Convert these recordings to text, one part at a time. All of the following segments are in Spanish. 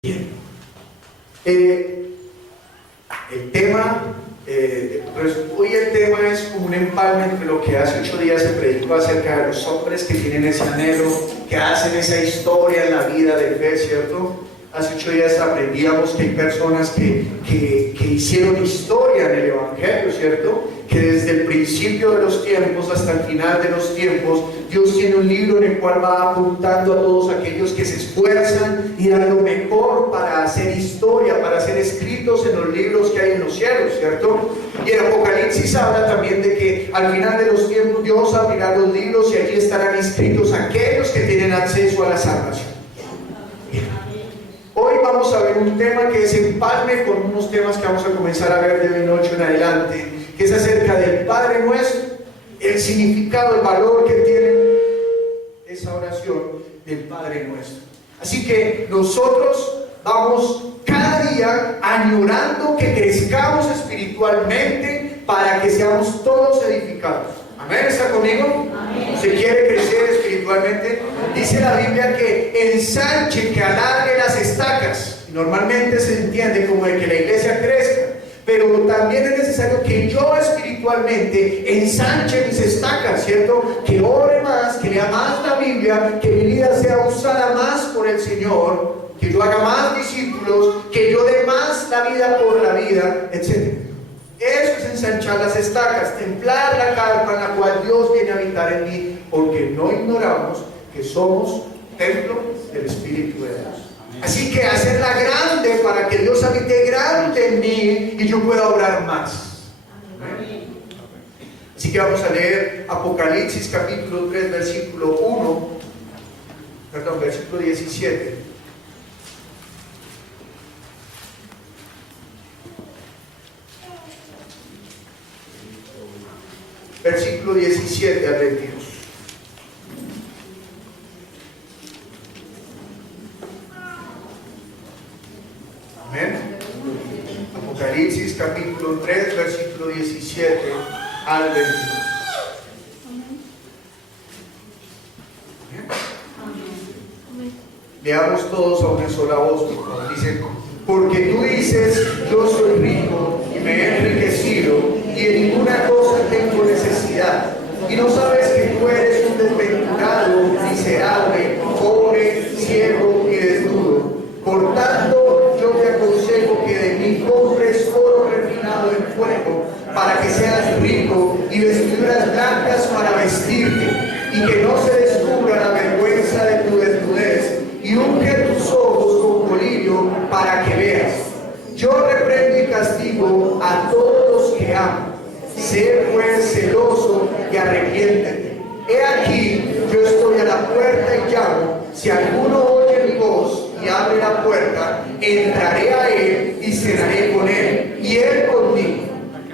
Bien. El tema, pues hoy el tema es como un empalme entre lo que hace 8 días se predicó acerca de los hombres que tienen ese anhelo, que hacen esa historia en la vida de fe, ¿cierto? Hace 8 días aprendíamos que hay personas que hicieron historia en el Evangelio, ¿cierto? Que desde el principio de los tiempos hasta el final de los tiempos, Dios tiene un libro en el cual va apuntando a todos aquellos que se esfuerzan y dan lo mejor para hacer historia, para ser escritos en los libros que hay en los cielos, ¿cierto? Y el Apocalipsis habla también de que al final de los tiempos Dios abrirá los libros y allí estarán escritos aquellos que tienen acceso a la salvación. Hoy vamos a ver un tema que es empalme con unos temas que vamos a comenzar a ver de hoy en 8 en adelante, que es acerca del Padre Nuestro, el significado, el valor que tiene esa oración del Padre Nuestro. Así que nosotros vamos cada día añorando que crezcamos espiritualmente para que seamos todos edificados. ¿Amén? ¿Está conmigo? Amén. ¿Se quiere crecer espiritualmente? Dice la Biblia que ensanche, que alargue las estacas. Y normalmente se entiende como de que la iglesia crezca. Pero también es necesario que yo espiritualmente ensanche mis estacas, ¿cierto? Que ore más, que lea más la Biblia, que mi vida sea usada más por el Señor, que yo haga más discípulos, que yo dé más la vida por la vida, etc. Eso es ensanchar las estacas, templar la carpa en la cual Dios viene a habitar en mí, porque no ignoramos que somos templo del Espíritu de Dios. Así que hacerla grande para que Dios habite grande en mí y yo pueda obrar más. Amén. Así que vamos a leer Apocalipsis capítulo 3 versículo 17. Versículo 17 al 22. Amén. Apocalipsis capítulo 3 versículo 17 al 22. Amén. Leamos todos a una sola voz, por favor. Dice: porque tú dices, yo soy rico y me he enriquecido y de ninguna cosa tengo necesidad, y no sabes que tú eres un desventurado, miserable, pobre, ciego y desnudo. Por tanto, yo te aconsejo que de mí compres oro refinado en fuego, para que seas rico, y vestiduras blancas para vestirte, y que no se descubra la vergüenza de tu desnudez, y unge tus ojos con colirio para que veas. Yo reprendo y castigo a todos los que amo. Sé pues celoso y arrepiéntete. He aquí, yo estoy a la puerta y llamo. Si alguno oye mi voz y abre la puerta, entraré a él y cenaré con él, y él conmigo.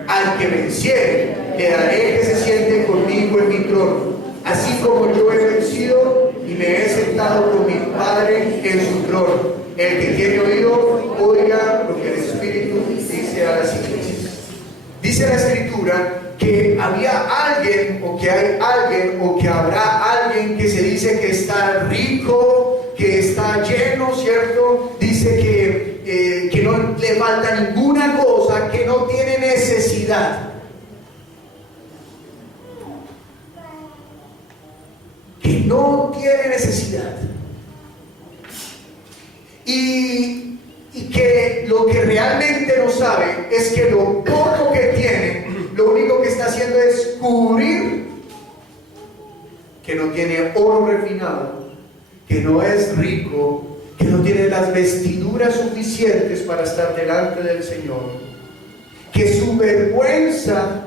Al que venciere, le daré que se siente conmigo en mi trono, así como yo he vencido y me he sentado con mi Padre en su trono. El que tiene oído, oiga lo que el Espíritu dice a las iglesias. Dice la Escritura que había alguien, o que hay alguien, o que habrá alguien que se dice que está rico, que está lleno, ¿cierto? Dice que no le falta ninguna cosa, que no tiene necesidad. Que no tiene necesidad. Y que lo que realmente no sabe es que lo poco que tiene, lo único que está haciendo es cubrir que no tiene oro refinado, que no es rico, que no tiene las vestiduras suficientes para estar delante del Señor, que su vergüenza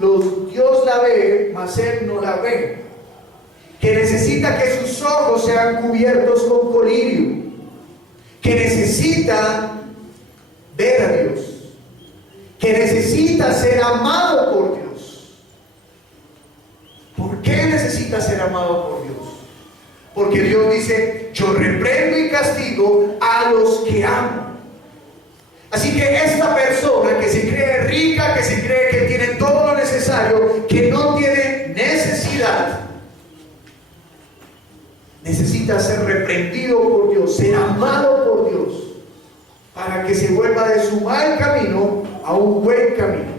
Dios la ve, mas Él no la ve, que necesita que sus ojos sean cubiertos con colirio, que necesita ver a Dios, que necesita ser amado por Dios. ¿Por qué necesita ser amado por Dios? Porque Dios dice: yo reprendo y castigo a los que amo. Así que esta persona que se cree rica, que se cree que tiene todo lo necesario, que no tiene necesidad, necesita ser reprendido por Dios, ser amado por Dios, para que se vuelva de su mal camino a un buen camino.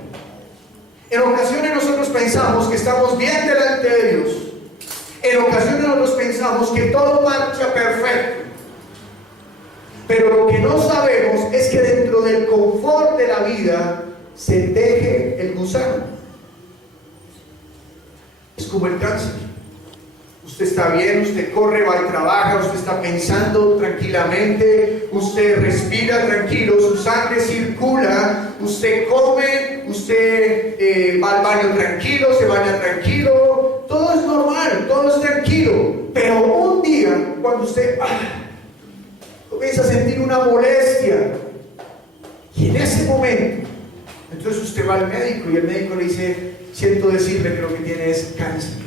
En ocasiones nosotros pensamos que estamos bien delante de Dios. En ocasiones nosotros pensamos que todo marcha perfecto. Pero lo que no sabemos es que dentro del confort de la vida se teje el gusano. Es como el cáncer. Usted está bien, usted corre, va y trabaja, usted está pensando tranquilamente, usted respira tranquilo, su sangre circula, usted come, usted va al baño tranquilo, se baña tranquilo, todo es normal, todo es tranquilo. Pero un día, cuando usted comienza a sentir una molestia, y en ese momento, entonces usted va al médico y el médico le dice: siento decirle que lo que tiene es cáncer.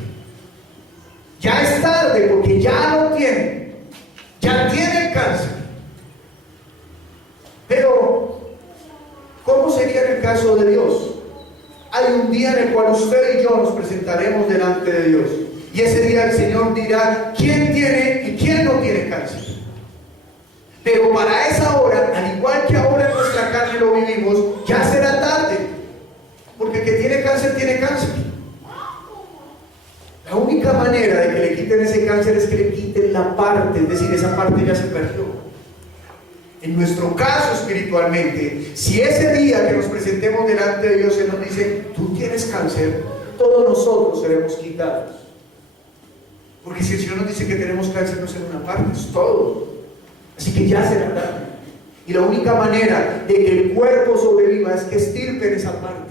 Ya es tarde porque ya lo tiene, ya tiene el cáncer. Pero, ¿cómo sería en el caso de Dios? Hay un día en el cual usted y yo nos presentaremos delante de Dios, y ese día el Señor dirá quién tiene y quién no tiene cáncer. Pero para esa hora, al igual que ahora en nuestra carne lo vivimos, ya será tarde, porque el que tiene cáncer tiene cáncer. La única manera de que le quiten ese cáncer es que le quiten la parte, es decir, esa parte ya se perdió. En nuestro caso espiritualmente, si ese día que nos presentemos delante de Dios se nos dice: tú tienes cáncer, todos nosotros seremos quitados. Porque si el Señor nos dice que tenemos cáncer, no será una parte, es todo. Así que ya será tarde. Y la única manera de que el cuerpo sobreviva es que estirpen esa parte.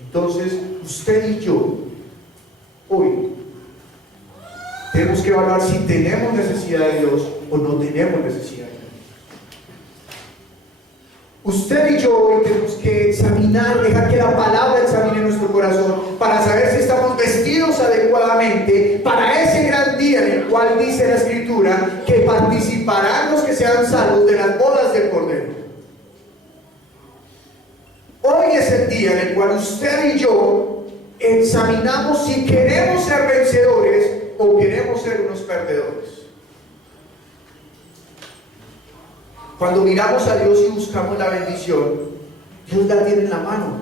Entonces, usted y yo, hoy, tenemos que evaluar si tenemos necesidad de Dios o no tenemos necesidad de Dios. Usted y yo hoy tenemos que examinar, dejar que la palabra examine nuestro corazón para saber si estamos vestidos adecuadamente para ese gran día en el cual dice la Escritura que participarán los que sean salvos de las bodas del Cordero. Hoy es el día en el cual usted y yo examinamos si queremos ser vencedores o queremos ser unos perdedores. Cuando miramos a Dios y buscamos la bendición, Dios la tiene en la mano.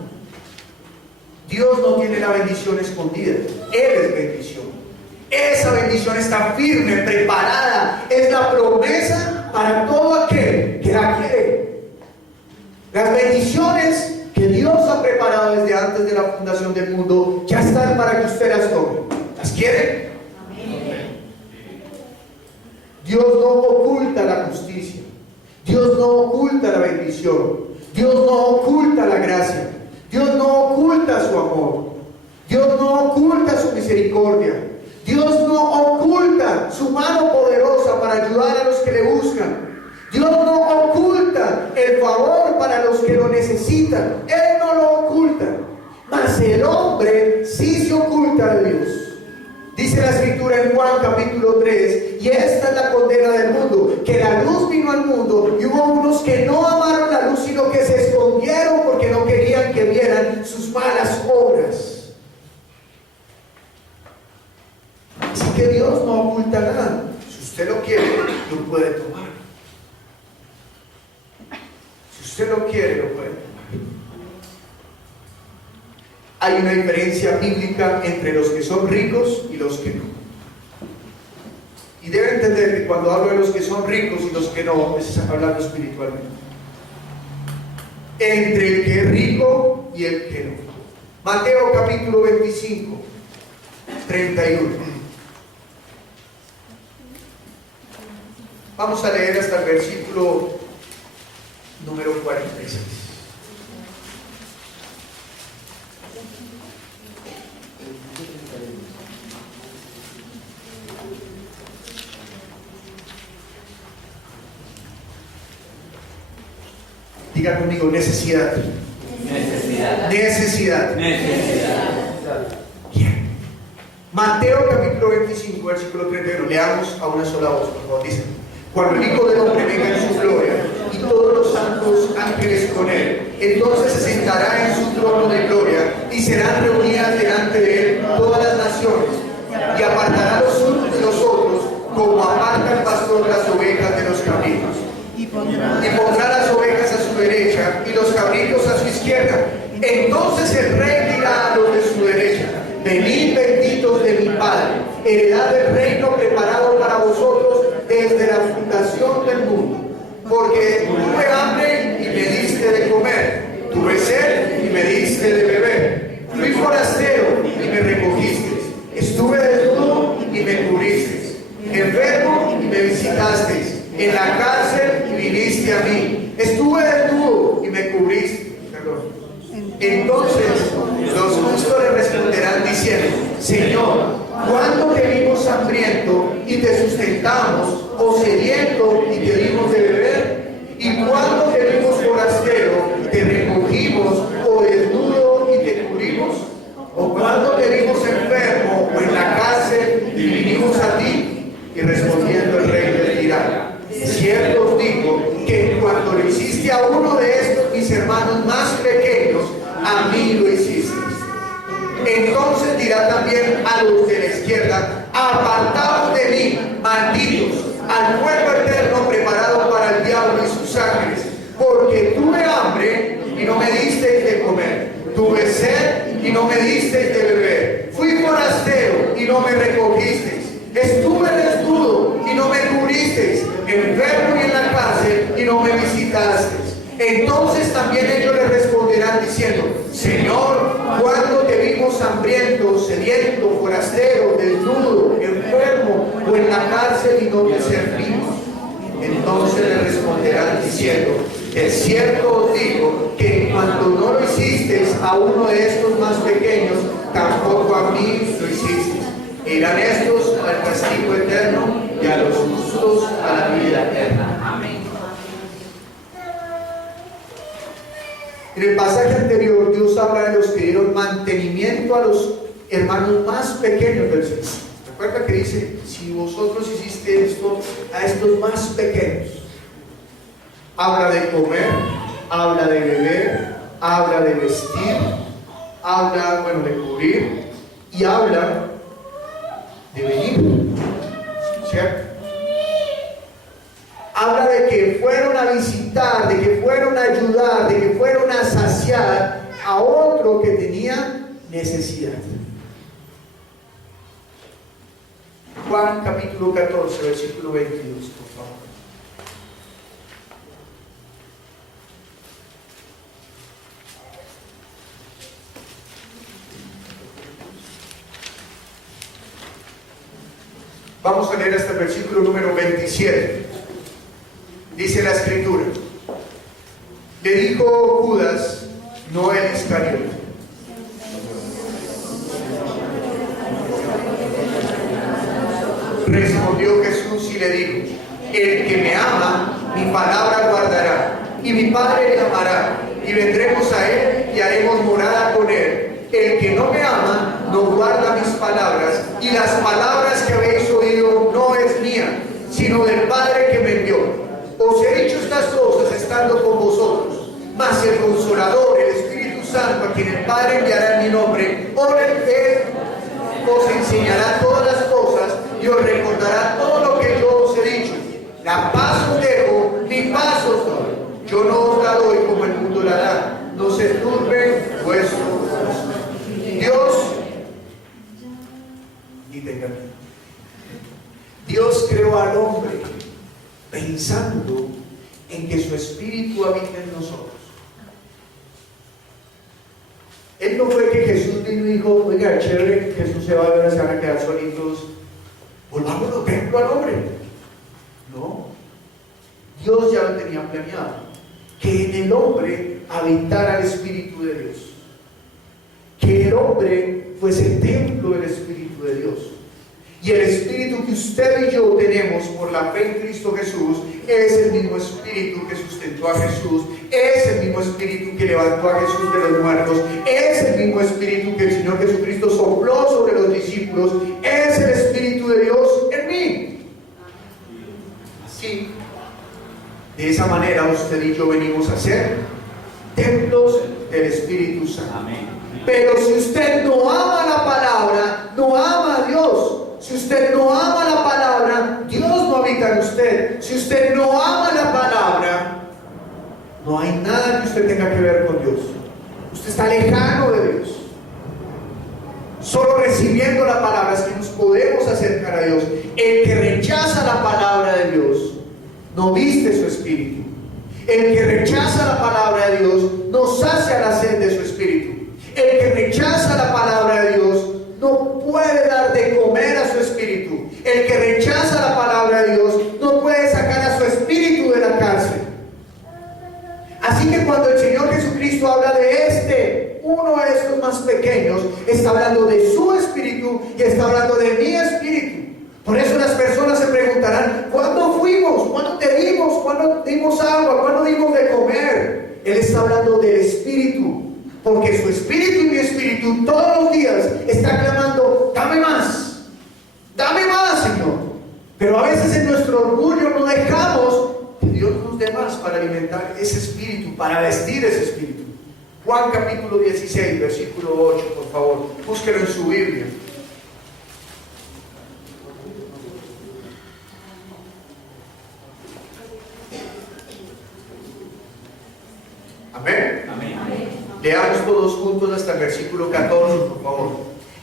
Dios no tiene la bendición escondida, Él es bendición. Esa bendición está firme, preparada, es la promesa para todo aquel que la quiere. Las bendiciones que Dios ha preparado desde antes de la fundación del mundo ya están para que usted las tome. ¿Las quiere? Amén. Dios no oculta la justicia, Dios no oculta la bendición, Dios no oculta la gracia, Dios no oculta su amor, Dios no oculta su misericordia, Dios no oculta su mano poderosa para ayudar a los que le buscan. Dios no oculta el favor para los que lo necesitan. Él no lo oculta. Mas el hombre sí se oculta de Dios. Dice la Escritura en Juan capítulo 3: y esta es la condena del mundo, que la luz vino al mundo y hubo unos que no amaron la luz, sino que se escondieron porque no querían que vieran sus malas obras. Así que Dios no oculta nada. Si usted lo quiere, lo puede tomar. Si usted lo quiere, lo puede tomar. Hay una diferencia bíblica entre los que son ricos y los que no. Y debe entender que cuando hablo de los que son ricos y los que no, es hablando espiritualmente. Entre el que es rico y el que no. Mateo capítulo 25, 31. Vamos a leer hasta el versículo número 46. Diga conmigo: necesidad. Necesidad. Necesidad. Necesidad. Bien. Mateo capítulo 25, versículo 31. Leamos a una sola voz, por favor. Dice: cuando el Hijo del Hombre venga en su gloria y todos los santos ángeles con él, entonces se sentará en su trono de gloria y serán reunidas delante de él todas las naciones y pondrá las ovejas a su derecha y los cabritos a su izquierda. Entonces el rey dirá a los de su derecha: venid benditos de mi Padre, heredad del reino preparado para vosotros desde la fundación del mundo. Porque tuve hambre y me diste de comer, tuve sed y me diste de beber, fui forastero y me recogiste, estuve desnudo y me cubristeis, enfermo y me visitasteis, en la cárcel y viniste a mí, estuve desnudo y me cubriste. Entonces los justos le responderán diciendo: Señor, ¿cuándo te vimos hambriento y te sustentamos, o sediento y te dimos de beber? ¿Y cuándo te vimos forastero y te recogimos, o desnudo y te cubrimos? ¿O cuándo te vimos enfermo o en la cárcel y vinimos a ti? Y respondiendo el rey les dirá: cierto os digo que cuando lo hiciste a uno de estos mis hermanos más pequeños, a mí lo hiciste. Entonces dirá también a los de la izquierda: apartaos de mí, malditos, al fuego eterno preparado para el diablo y sus ángeles, porque tuve hambre y no me disteis de comer, tuve sed y no me disteis de beber, fui forastero y no me recogisteis, estuve desnudo y no me cubristeis, enfermo y en la cárcel y no me visitasteis. Entonces también ellos le responderán diciendo: Señor, ¿cuándo te vimos hambriento, sediento, forastero, desnudo, enfermo o en la cárcel y no te servimos? Entonces le responderán diciendo: de cierto os digo que cuando no lo hicisteis a uno de estos más pequeños, tampoco a mí lo hicisteis. Irán estos al castigo eterno y a los justos a la vida eterna. Amén. En el pasaje anterior, Dios habla de los que dieron mantenimiento a los hermanos más pequeños del Señor. Recuerda que dice: si vosotros hiciste esto a estos más pequeños. Habla de comer, habla de beber, habla de vestir, habla, de cubrir, y habla de venir, ¿cierto? Habla de que fueron a visitar, de que fueron a ayudar, de que fueron a saciar a otro que tenía necesidad. Juan capítulo 14, versículo 22, por favor. Vamos a leer hasta el versículo número 27. Dice la escritura: le dijo Judas, no el Iscariote: respondió Jesús y le dijo: el que me ama, mi palabra guardará, y mi Padre le amará, y vendremos a él y haremos morada con él. El que no me ama, no guarda mis palabras, y las palabras que habéis oído no es mía, sino del Padre que me envió. Os he dicho estas cosas estando con vosotros, mas el Consolador, el Espíritu Santo, a quien el Padre enviará en mi nombre, él os enseñará todas las cosas y os recordará todo lo que yo os he dicho. La paz os dejo, mi paz os doy. Yo no os la doy como el mundo la da. No se turbe vuestro corazón. Dios, y tengan miedo. Dios creó al hombre pensando en que su espíritu habita en nosotros. Él no fue que Jesús vino y dijo: oiga, chévere, Jesús se va a ver, se van a quedar solitos, volvamos a templo al hombre. No, Dios ya lo tenía planeado, que en el hombre habitara el Espíritu de Dios, que el hombre fuese el templo del Espíritu de Dios. Y el Espíritu que usted y yo tenemos por la fe en Cristo Jesús es el mismo Espíritu que sustentó a Jesús, es el mismo Espíritu que levantó a Jesús de los muertos, es el mismo Espíritu que el Señor Jesucristo sopló sobre los discípulos, es el Espíritu de Dios en mí. Así, de esa manera usted y yo venimos a ser templos del Espíritu Santo. Amén. Pero si usted no ama la palabra, no ama a Dios. Si usted no ama la palabra, Dios no habita en usted. Si usted no ama la palabra, usted tenga que ver con Dios. Usted está lejano de Dios. Solo recibiendo la palabra es que nos podemos acercar a Dios. El que rechaza la palabra de Dios no viste su espíritu. El que rechaza la palabra de Dios no sacia la sed de su espíritu. El que rechaza la palabra de Dios no puede dar de comer a su espíritu. El que rechaza la palabra de Dios no puede sacar a su espíritu de la cárcel. Así que cuando el Señor Jesucristo habla de uno de estos más pequeños, está hablando de su espíritu y está hablando de mi espíritu. Por eso las personas se preguntarán: ¿cuándo fuimos? ¿Cuándo te dimos? ¿Cuándo dimos agua? ¿Cuándo dimos de comer? Él está hablando del espíritu, porque su espíritu y mi espíritu todos los días está clamando: dame más, Señor. Pero a veces en nuestro orgullo no dejamos que Dios nos dé más para alimentar ese espíritu, para vestir ese espíritu. Juan capítulo 16, versículo 8, por favor, búsquelo en su Biblia. Amén. Amén. Leamos todos juntos hasta el versículo 14, por favor.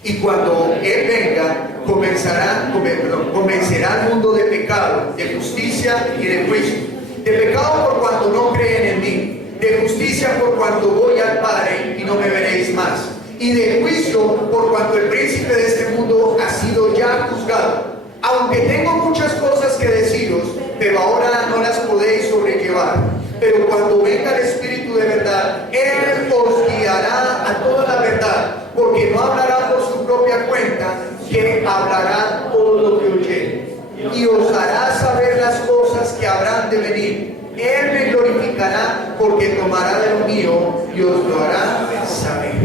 Y cuando Él venga, convencerá al mundo de pecado, de justicia y de juicio. De pecado por cuanto no creen en mí, de justicia por cuanto voy al Padre y no me veréis más, y de juicio por cuanto el príncipe de este mundo ha sido ya juzgado. Aunque tengo muchas cosas que deciros, pero ahora no las podéis sobrellevar. Pero cuando venga el Espíritu de verdad, Él os guiará a toda la verdad, porque no hablará por su propia cuenta, que hablará todo lo que oyere, y os hará saber las cosas que habrán de venir. Él me glorificará, porque tomará de lo mío y os lo hará saber.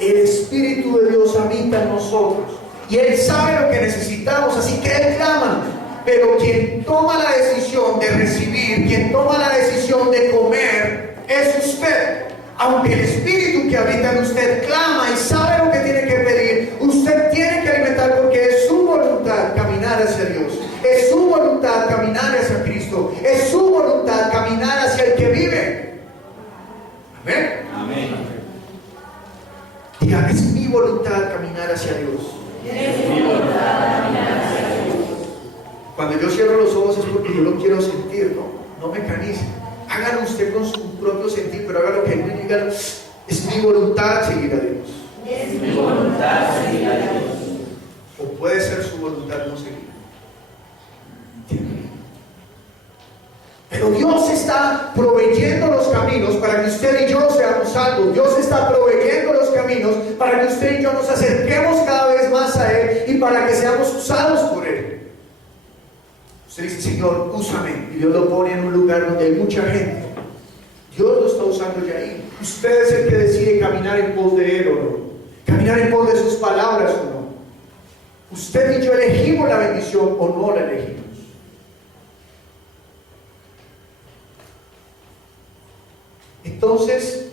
El Espíritu de Dios habita en nosotros y Él sabe lo que necesitamos, así que Él clama. Pero quien toma la decisión de recibir, quien toma la decisión de comer, es usted. Aunque el Espíritu que habita en usted clama y sabe lo que tiene que pedir, usted tiene que alimentar, porque es su voluntad caminar hacia Dios. Es su voluntad caminar hacia Cristo. Es su voluntad caminar hacia el que vive. Amén. Amén. Diga: es mi voluntad caminar hacia Dios. Es mi voluntad caminar hacia Dios. Cuando yo cierro los ojos es porque yo lo quiero sentir, no mecanice. Hágalo usted con su propio sentir, pero hágalo que no diga: es mi voluntad seguir a Dios. Es mi voluntad seguir a Dios. O puede ser su voluntad no seguir. Pero Dios está proveyendo los caminos para que usted y yo seamos salvos. Dios está proveyendo los caminos para que usted y yo nos acerquemos cada vez más a Él y para que seamos usados por Él. Usted dice: Señor, úsame, y Dios lo pone en un lugar donde hay mucha gente. Dios lo está usando ya ahí. Usted es el que decide caminar en pos de Él o no, caminar en pos de sus palabras o no. Usted y yo elegimos la bendición o no la elegimos. Entonces,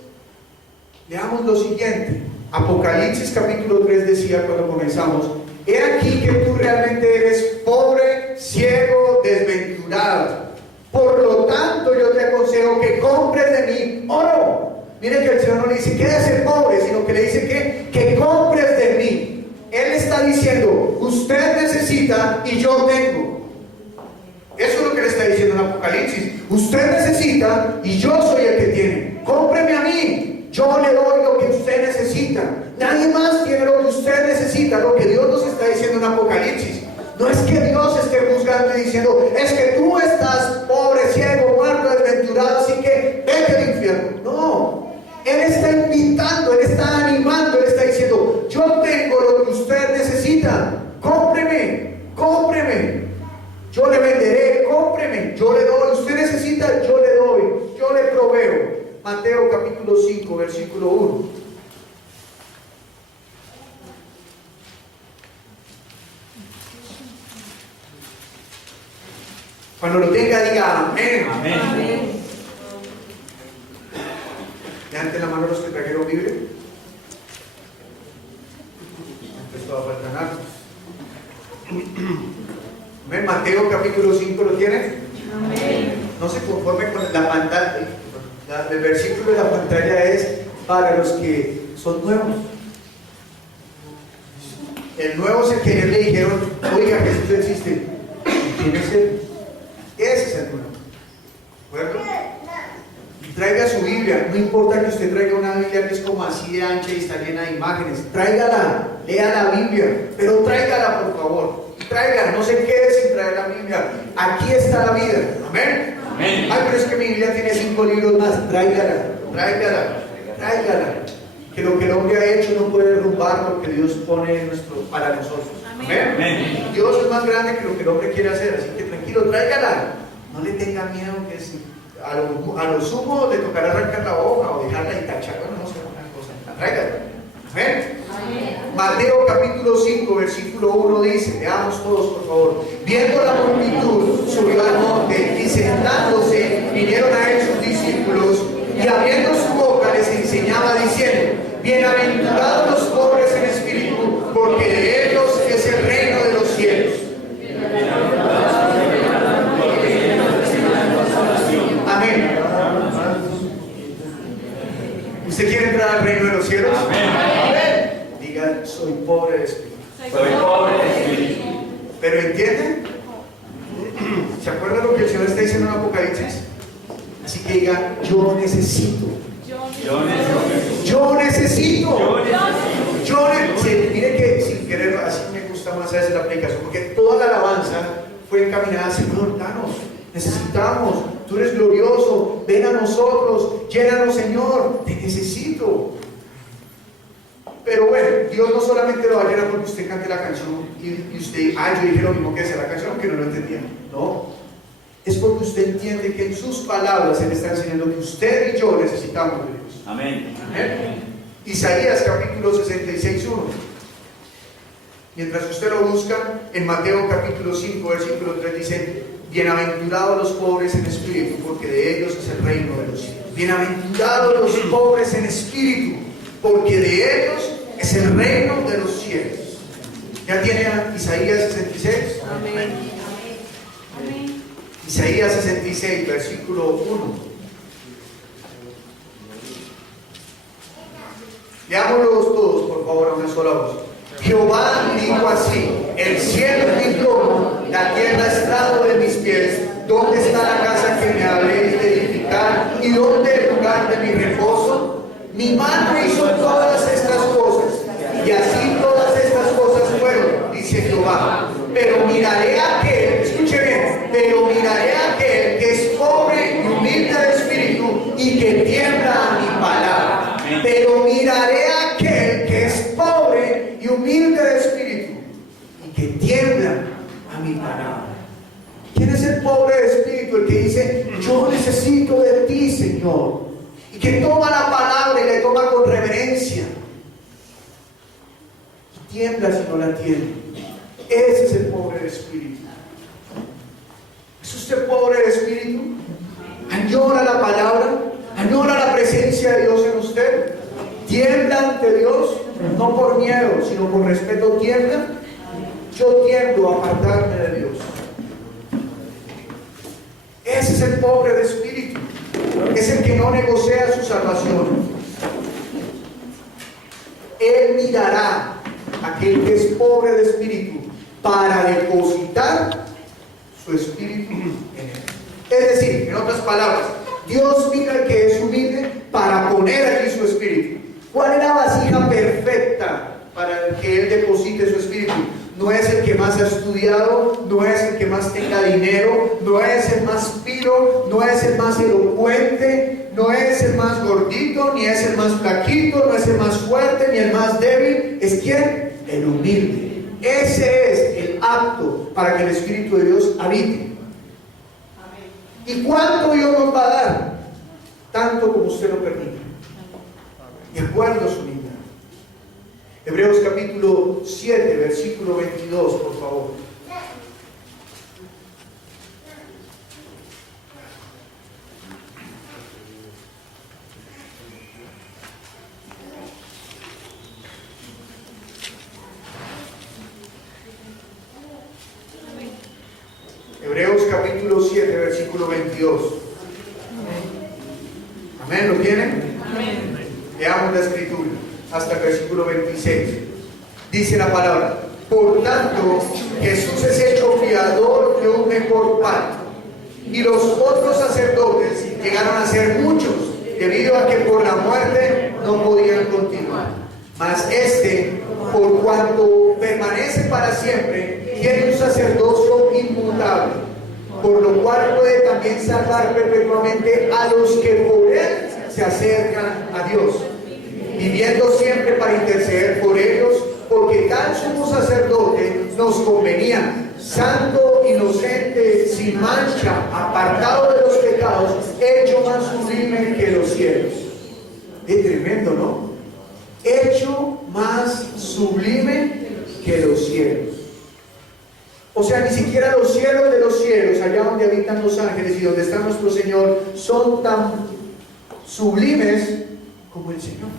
leamos lo siguiente. Apocalipsis capítulo 3 decía cuando comenzamos: he aquí que tú realmente eres pobre, ciego, desventurado. Por lo tanto, yo te aconsejo que compres de mí oro. Miren que el Señor no le dice quédese pobre, sino que le dice que compres de mí. Él está diciendo: usted necesita y yo tengo. Eso es lo que le está diciendo en Apocalipsis. Usted necesita y yo soy el que tiene. Cómpreme a mí. Yo le doy lo que usted necesita. Nadie más tiene lo que usted necesita. Lo que Dios nos está diciendo en Apocalipsis. No es que Dios esté juzgando y diciendo: es que tú estás pobre, ciego, muerto, desventurado, así que vete al infierno. No. Él está invitando, Él está animando, Él está diciendo: yo tengo lo que usted necesita. Cómpreme, cómpreme. Yo le venderé, cómpreme, yo le doy. Usted necesita, yo le doy, yo le proveo. Mateo capítulo 5, versículo 1. Cuando lo tenga, diga amén. Amén. Levanten la mano los que trajeron Biblia. Esto va a faltar nada. Amén. Mateo capítulo 5, ¿lo tienen? Amén. No se conforme con la pantalla. El versículo de la pantalla es para los que son nuevos. El nuevo es el que le dijeron, oiga, Jesús existe. ¿Quién es él? Ese es el nuevo. ¿De acuerdo? Traiga su Biblia. No importa que usted traiga una Biblia que es como así de ancha y está llena de imágenes. Tráigala, lea la Biblia, pero tráigala por favor. Tráigala, no se quede sin traer la Biblia. Aquí está la vida. Amén. Amén. Ay, pero es que mi Biblia tiene 5 libros más. Tráigala, tráigala, tráigala. Que lo que el hombre ha hecho no puede derrumbar lo que Dios pone para nosotros. Amén. Amén. Dios es más grande que lo que el hombre quiere hacer, así que tranquilo, tráigala. No le tenga miedo que a lo sumo le tocará arrancar la hoja o dejarla y tacharla, no sé, una cosa. Tráigala. Amén. Amén. Mateo capítulo 5, versículo 1 dice, veamos todos por favor. Viendo la multitud, subió al monte y sentándose, vinieron a él sus discípulos y abriendo su boca les enseñaba diciendo, bienaventurados los pobres en espíritu, porque de ellos es el reino de los cielos. Amén. ¿Usted quiere entrar al reino de los cielos? Amén. Diga, soy pobre de espíritu. Soy pobre de espíritu. ¿Pero entienden? ¿Se acuerdan lo que el Señor está diciendo en Apocalipsis? Así que diga, yo necesito. Yo necesito. Mire que sin querer, así me gusta más a veces la aplicación, porque toda la alabanza fue encaminada, Señor, danos, necesitamos, tú eres glorioso, ven a nosotros, llénanos, Señor, te necesito. Pero bueno, Dios no solamente lo va a llenar porque usted cante la canción y usted, yo dije lo mismo que decía la canción, aunque no lo entendía. No, es porque usted entiende que en sus palabras Él está enseñando que usted y yo necesitamos de Dios. Amén. Amén. Isaías capítulo 66, 1. Mientras usted lo busca, en Mateo capítulo 5, versículo 3 dice, bienaventurados los pobres en espíritu, porque de ellos es el reino de los cielos. Bienaventurados los pobres en espíritu, porque de ellos es el reino de los cielos. ¿Ya tiene Isaías 66? Amén. Amén. Isaías 66, versículo 1. Leámoslos todos, por favor, a una sola voz. Jehová dijo así, el cielo es mi trono, la tierra estrado de mis pies. ¿Dónde está la casa que me habéis de edificar? ¿Y dónde el lugar de mi reposo? Mi mano hizo todas estas cosas, y así todas estas cosas fueron, dice Jehová. Pero miraré a aquel, escuche bien, pero miraré a aquel que es pobre y humilde de espíritu y que tiembla a mi palabra. Pero miraré a aquel que es pobre y humilde de espíritu y que tiembla a mi palabra. ¿Quién es el pobre de espíritu? El que dice, yo necesito de ti, Señor. Y que toma la palabra y la toma con reverencia. Y tiembla si no la tiene. Ese es el pobre de espíritu. ¿Es usted pobre de espíritu? ¿Añora la palabra? ¿Añora la presencia de Dios en usted? ¿Tiembla ante Dios? No por miedo, sino por respeto. ¿Tiembla? Yo tiendo a apartarme de Dios. Ese es el pobre de espíritu. Es el que no negocia su salvación. Él mirará a aquel que es pobre de espíritu para depositar su espíritu en él. Es decir, en otras palabras, Dios mira al que es humilde para poner allí su espíritu. ¿Cuál es la vasija perfecta para que Él deposite su espíritu? No es el que más ha estudiado, no es el que más tenga dinero, no es el más piro, no es el más elocuente, no es el más gordito, ni es el más flaquito, no es el más fuerte, ni el más débil. ¿Es quién? El humilde. Ese es el apto para que el Espíritu de Dios habite. ¿Y cuánto Dios nos va a dar? Tanto como usted lo permita, de acuerdo a su vida. Hebreos capítulo 7, versículo 22, por favor. Hebreos capítulo 7, versículo 22. tienen? Amén. Leamos la escritura hasta el versículo 26. Dice la palabra: por tanto, Jesús es hecho fiador de un mejor pacto, y los otros sacerdotes llegaron a ser muchos, debido a que por la muerte no podían continuar. Mas este, por cuanto permanece para siempre, tiene un sacerdocio inmutable, por lo cual puede también salvar perpetuamente a los que por él se acercan a Dios, viviendo siempre para interceder por ellos, porque tal sumo sacerdote nos convenía, santo, inocente, sin mancha, apartado de los pecados, hecho más sublime que los cielos. Es tremendo, ¿no? Hecho más sublime que los cielos. O sea, ni siquiera los cielos de los cielos, allá donde habitan los ángeles y donde está nuestro Señor, son tan sublimes como el Señor.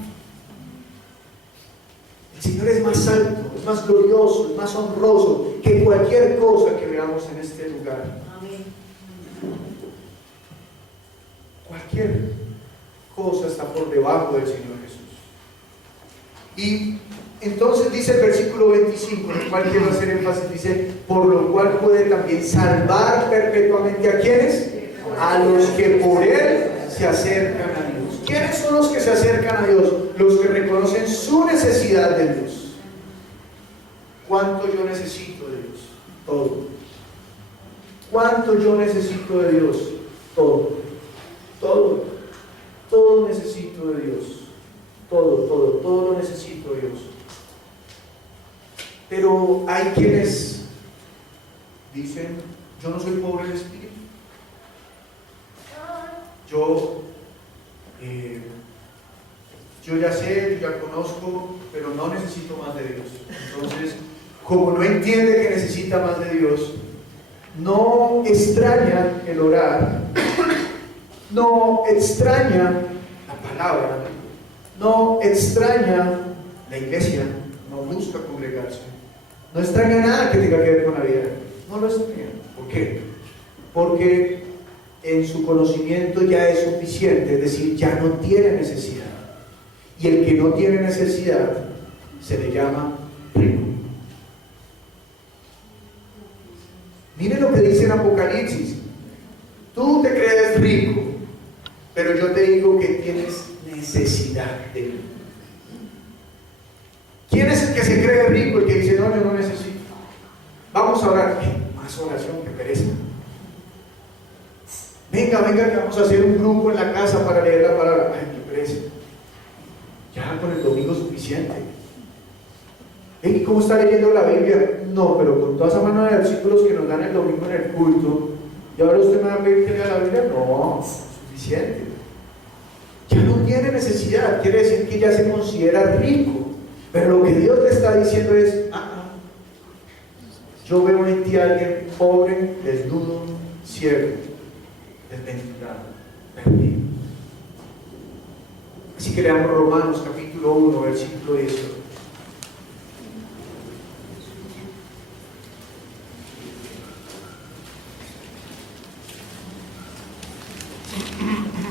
El Señor es más alto, es más glorioso, es más honroso que cualquier cosa que veamos en este lugar. Amén. Cualquier cosa está por debajo del Señor Jesús. Y entonces dice el versículo 25, en el cual quiero hacer énfasis, dice: por lo cual puede también salvar perpetuamente ¿a quiénes? A los que por él se acercan a Dios. ¿Quiénes son los que se acercan a Dios? Los que reconocen su necesidad de Dios. ¿Cuánto yo necesito de Dios? Todo. ¿Cuánto yo necesito de Dios? Todo. Todo. Todo necesito de Dios. Todo lo necesito de Dios. Pero hay quienes dicen: yo no soy pobre de espíritu. Yo ya sé, yo ya conozco, pero no necesito más de Dios. Entonces, como no entiende que necesita más de Dios, no extraña el orar, no extraña la palabra, no extraña la iglesia, no busca congregarse, no extraña nada que tenga que ver con la vida. No lo extraña. ¿Por qué? Porque en su conocimiento ya es suficiente, es decir, ya no tiene necesidad. Y el que no tiene necesidad se le llama rico. Miren lo que dice en Apocalipsis: tú te crees rico, pero yo te digo que tienes necesidad de mí. ¿Quién es el que se cree rico? El que dice: no, yo no necesito. Vamos a orar. Más oración que pereza. Venga, que vamos a hacer un grupo en la casa para leer la palabra. Ay, qué pereza. Ya con el domingo suficiente. ¿Y cómo está leyendo la Biblia? No, pero con toda esa mano de versículos que nos dan el domingo en el culto, ¿y ahora usted me va a pedir que lea la Biblia? No, suficiente. Ya no tiene necesidad, quiere decir que ya se considera rico. Pero lo que Dios le está diciendo es: yo veo en ti a alguien pobre, desnudo, ciego, desventurado, perdido. Así que leamos Romanos capítulo 1, versículo 18.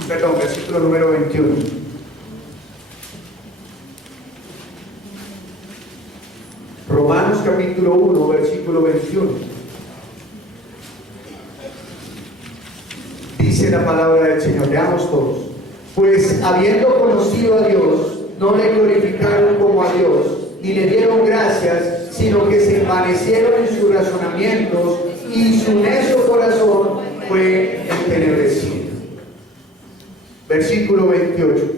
Perdón, versículo número 21. Romanos capítulo 1, versículo 21. Dice la palabra del Señor, leamos todos. Pues habiendo conocido a Dios, no le glorificaron como a Dios, ni le dieron gracias, sino que se envanecieron en sus razonamientos, y su necio corazón fue entenebrecido. Versículo 28.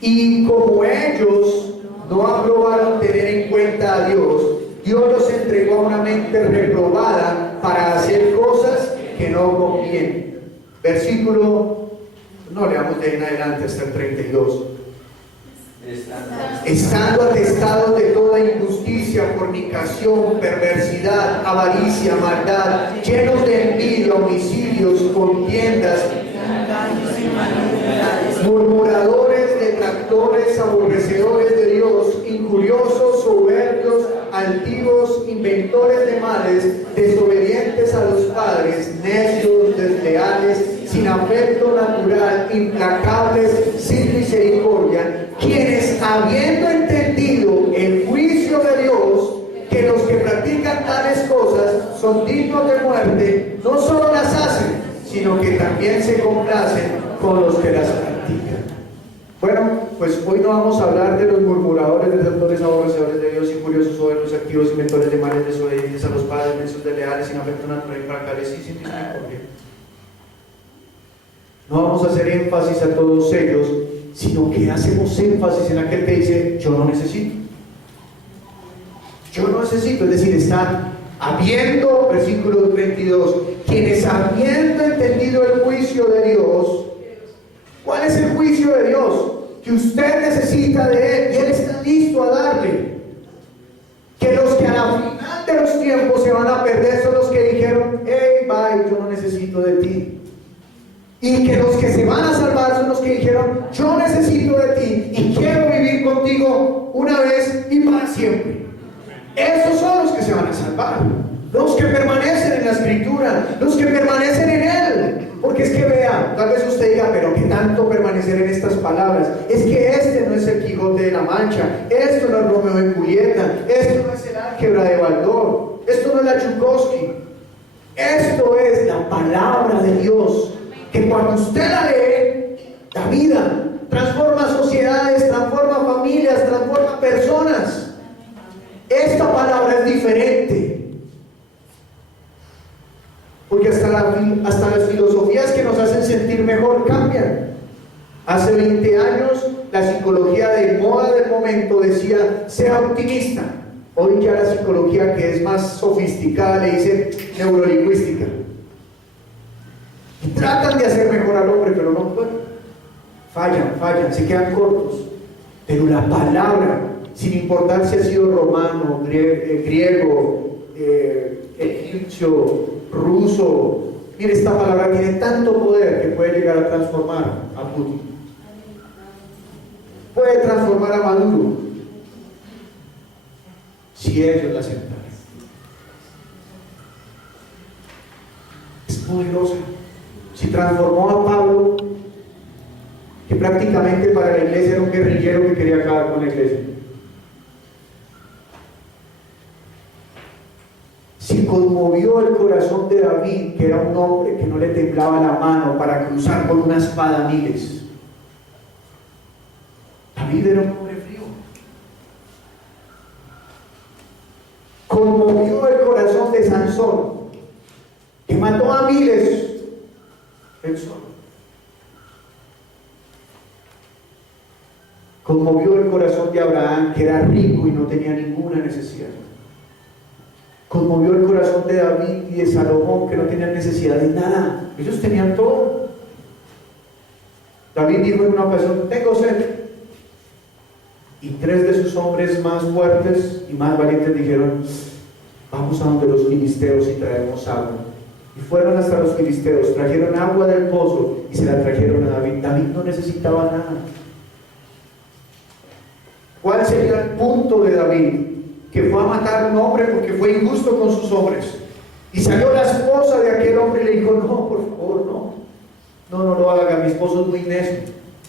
Y como ellos no aprobaron tener en cuenta a Dios, Dios los entregó a una mente reprobada para hacer cosas que no convienen. Versículo, no leamos de ahí en adelante hasta el 32. Estando atestados de toda injusticia, fornicación, perversidad, avaricia, maldad, llenos de envidia, homicidios, contiendas, murmuradores, detractores, aborrecedores de Dios, injuriosos, soberbios, altivos, inventores de males, desobedientes a los padres, necios, desleales, sin afecto natural, implacables, sin misericordia, quienes habiendo entendido el juicio de Dios, que los que practican tales cosas son dignos de muerte, no solo las hacen, sino que también se complacen con los que las practican. Bueno, pues hoy no vamos a hablar de los murmuradores, desertores, aborrecedores de Dios, incuriosos, soberbios, activos, inventores de males, desobedientes a los padres, necios, desleales, sin afecto natural, implacables y sin misericordia. No vamos a hacer énfasis a todos ellos, sino que hacemos énfasis en aquel que dice, yo no necesito. Yo no necesito, es decir, están habiendo, versículo 22, quienes habiendo entendido el juicio de Dios. ¿Cuál es el juicio de Dios? Que usted necesita de Él y Él está listo a darle. Que los que a la final de los tiempos se van a perder son los que dijeron, hey, bye, yo no necesito de ti. Y que los que se van a salvar son los que dijeron, yo necesito de ti y quiero vivir contigo una vez y para siempre. Esos son los que se van a salvar, los que permanecen en la Escritura, los que permanecen en Él. Porque es que vea, tal vez usted diga, pero ¿qué tanto permanecer en estas palabras? Es que este no es el Quijote de la Mancha, esto no es Romeo y Julieta, esto no es el álgebra de Baldor, esto no es la Tchaikovsky. Esto es la palabra de Dios, que cuando usted la lee, da vida, transforma sociedades, transforma familias, transforma personas. Esta palabra es diferente, porque hasta las filosofías que nos hacen sentir mejor cambian. Hace 20 años la psicología de moda del momento decía, sea optimista. Hoy ya la psicología, que es más sofisticada, le dice neurolingüística. Y tratan de hacer mejor al hombre, pero no pueden. Fallan, se quedan cortos. Pero la palabra, sin importar si ha sido romano, griego, egipcio, ruso, mire, esta palabra tiene tanto poder que puede llegar a transformar a Putin, puede transformar a Maduro, si ellos la aceptan. Es poderosa. Si transformó a Pablo, que prácticamente para la iglesia era un guerrillero que quería acabar con la iglesia. Si conmovió el corazón de David, que era un hombre que no le temblaba la mano para cruzar con una espada miles. David era un hombre frío. Conmovió el corazón de Sansón, que mató a miles él solo. Conmovió el corazón de Abraham, que era rico y no tenía ninguna necesidad. Conmovió el corazón de David y de Salomón, que no tenían necesidad de nada. Ellos tenían todo. David dijo en una ocasión, tengo sed. Y 3 de sus hombres más fuertes y más valientes dijeron, vamos a donde los filisteos y traemos agua. Y fueron hasta los filisteos, trajeron agua del pozo y se la trajeron a David. David no necesitaba nada. ¿Cuál sería el punto de David? Que fue a matar a un hombre porque fue injusto con sus hombres. Y salió la esposa de aquel hombre y le dijo, no, por favor, no lo haga, mi esposo es muy necio.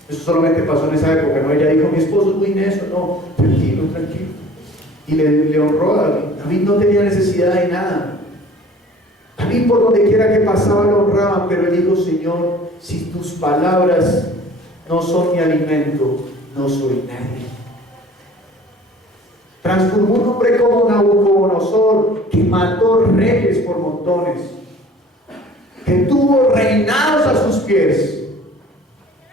Eso solamente pasó en esa época, ¿no? Ella dijo, mi esposo es muy necio, no, tranquilo. Y le honró a David. David no tenía necesidad de nada. David por donde quiera que pasaba lo honraban, pero él dijo, Señor, si tus palabras no son mi alimento, no soy nadie. Transformó un hombre como Nabucodonosor, que mató reyes por montones, que tuvo reinados a sus pies.